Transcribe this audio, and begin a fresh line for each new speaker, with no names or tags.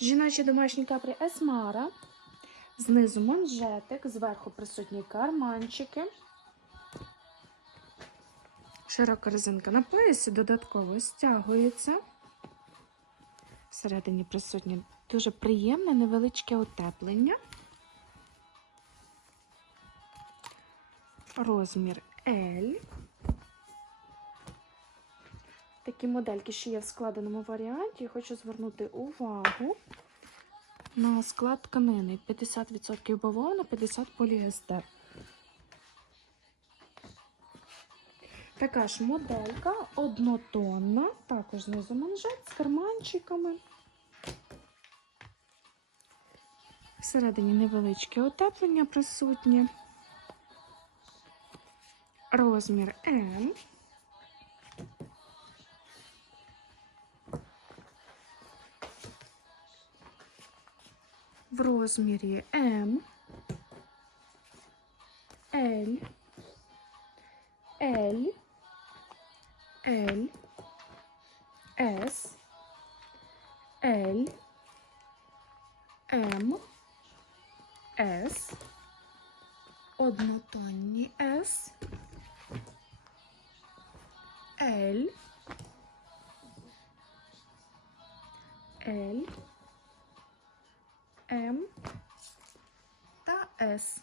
Жіночі домашні капри Есмара. Знизу манжетик, зверху присутні карманчики. Широка резинка на поясі додатково стягується. Всередині присутнє дуже приємне невеличке утеплення. Розмір L. Такі модельки, що є в складеному варіанті. Хочу звернути увагу на склад тканини. 50% бавовна, 50% поліестер. Така ж моделька однотонна, також знизу манжет з карманчиками. Всередині невеличке утеплення присутнє. Розмір М. В розмірі М. L. L. L. S. L. М. С. Однотонні С. L. L. М та С.